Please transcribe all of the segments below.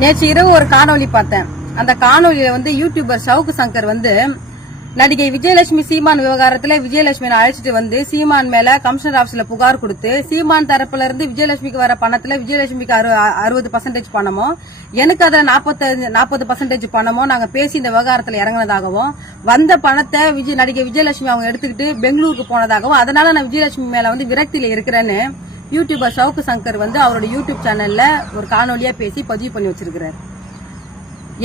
நேற்று இரவு ஒரு காணொலி பார்த்தேன். அந்த காணொலியில வந்து யூடியூபர் சவுக்கு சங்கர் வந்து நடிகை விஜயலட்சுமி சீமான் விவகாரத்துல விஜயலட்சுமி அழைச்சிட்டு வந்து சீமான் மேல கமிஷனர் ஆபீஸ்ல புகார் கொடுத்து சீமான் தரப்புல இருந்து விஜயலட்சுமிக்கு வர பணத்துல விஜயலட்சுமிக்கு அறு- அறுபது பர்சன்டேஜ் பணமோ எனக்கு அதுல நாற்பத்தஞ்சு நாற்பது பர்சன்டேஜ் பணமோ நாங்க பேசி இந்த விவகாரத்துல இறங்கினதாகவும் வந்த பணத்தை விஜய் நடிகை விஜயலட்சுமி அவங்க எடுத்துக்கிட்டு பெங்களூருக்கு போனதாகவும் அதனால நான் விஜயலட்சுமி மேல வந்து விரக்தியில இருக்கிறேன்னு யூடியூபர் சவுக்கு சங்கர் வந்து அவரோட யூடியூப் சேனல்ல ஒரு காணொலியா பேசி பதிவு பண்ணி வச்சிருக்கிறார்.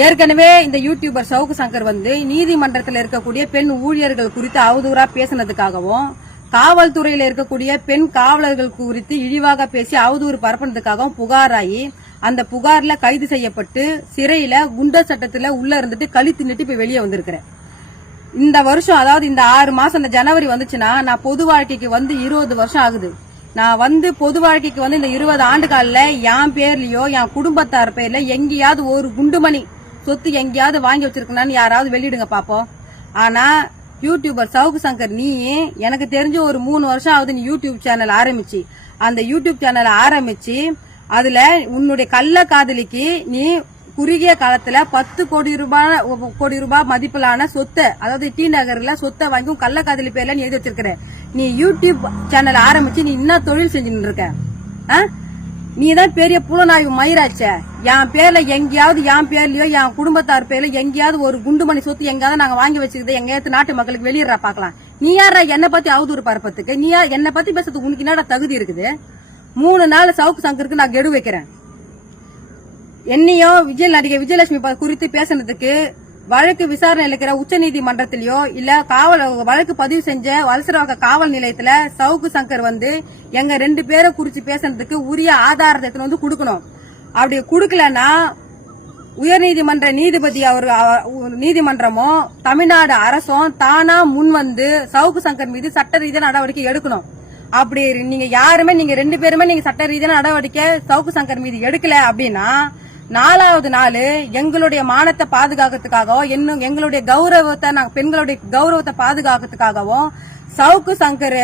ஏற்கனவே இந்த யூடியூபர் சவுக்கு சங்கர் வந்து நீதிமன்றத்தில் இருக்கக்கூடிய பெண் ஊழியர்கள் குறித்து அவதூறா பேசினதுக்காகவும் காவல்துறையில் இருக்கக்கூடிய பெண் காவலர்கள் குறித்து இழிவாக பேசி அவதூறு பரப்புனதுக்காகவும் புகாராகி அந்த புகார்ல கைது செய்யப்பட்டு சிறையில குண்டர் சட்டத்துல உள்ள இருந்துட்டு கழி தின்னுட்டு இப்ப வெளியே வந்திருக்கிறேன் இந்த வருஷம் அதாவது இந்த ஆறு மாசம் இந்த ஜனவரி வந்துச்சுன்னா நான் பொது வாழ்க்கைக்கு வந்து இருபது வருஷம் ஆகுது. நான் வந்து பொது வாழ்க்கைக்கு வந்து இந்த இருபது ஆண்டு காலில் என் பேர்லயோ என் குடும்பத்தார் பேர்ல எங்கேயாவது ஒரு குண்டுமணி சொத்து எங்கேயாவது வாங்கி வச்சிருக்கனான்னு யாராவது வெளியிடுங்க பாப்போம். ஆனா யூடியூபர் சவுக்கு சங்கர் நீ எனக்கு தெரிஞ்ச ஒரு மூணு வருஷம் ஆகுது நீ யூடியூப் சேனல் ஆரம்பிச்சு. அந்த யூடியூப் சேனல் ஆரம்பிச்சு அதுல உன்னுடைய கள்ள காதலிக்கு நீ குறுகிய காலத்துல பத்து கோடி ரூபாய் கோடி ரூபாய் மதிப்பிலான சொத்தை அதாவது டி நகர்ல சொத்தை வாங்கி கள்ளக்காதலி கள்ள காதலி பேர்ல நீ எழுதி வச்சிருக்கிறேன் நீ யூடியூப் சேனல் ஆரம்பிச்சு நீ என்ன தொழில் செஞ்சுட்டு இருக்க. ஆ? நீ தான் பெரிய புலனாய்வு மயிராச்ச. என் பேர்ல எங்கேயாவது என் பேர்லயோ என் குடும்பத்தார் பேர்ல எங்கேயாவது ஒரு குண்டுமணி சொத்து எங்கேயாவது நாங்க வாங்கி வச்சுக்கிறத எங்கேயாவது நாட்டு மக்களுக்கு வெளியிடுற பாக்கலாம் நீ யாரா என்னை பத்தி அவதூறு பரப்பத்துக்கு? நீ யார் என்னை பத்தி பேசுறதுக்கு உனக்கு என்னடா தகுதி இருக்குது? மூணு நாள் சவுக்கு சங்கருக்கு நான் கெடு வைக்கிறேன். என்னையும் விஜய் நடிகை விஜயலட்சுமி குறித்து பேசுனதுக்கு வழக்கு விசாரணை இருக்கிற உச்சநீதிமன்றத்திலயோ இல்ல காவல் வழக்கு பதிவு செஞ்ச வலசரவாக்க காவல் நிலையத்துல சவுக்கு சங்கர் வந்து எங்க ரெண்டு பேரை குறிச்சு பேசுனதுக்கு உரிய ஆதாரத்தை வந்து கொடுக்கணும். அப்படி கொடுக்கலன்னா உயர்நீதிமன்ற நீதிபதி அவர் நீதிமன்றமும் தமிழ்நாடு அரசும் தானா முன் வந்து சவுக்கு சங்கர் மீது சட்ட ரீதியான நடவடிக்கை எடுக்கணும். அப்படி நீங்க யாருமே நீங்க ரெண்டு பேருமே நீங்க சட்ட ரீதியான நடவடிக்கை சவுக்கு சங்கர் மீது எடுக்கல அப்படின்னா நாலாவது நாள் எங்களுடைய மானத்தை பாதுகாக்கிறதுக்காகவும் இன்னும் எங்களுடைய கௌரவத்தை நாங்கள் பெண்களுடைய கௌரவத்தை பாதுகாக்கிறதுக்காகவும் சவுக்கு சங்கர்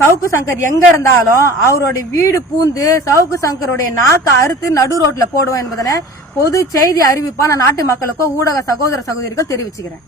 சவுக்கு சங்கர் எங்க இருந்தாலும் அவருடைய வீடு பூந்து சவுக்கு சங்கருடைய நாக்கை அறுத்து நடு ரோட்ல போடுவோம் என்பதனை பொது செய்தி அறிவிப்பா நான் நாட்டு மக்களுக்கும் ஊடக சகோதர சகோதரிகள் தெரிவிச்சுக்கிறேன்.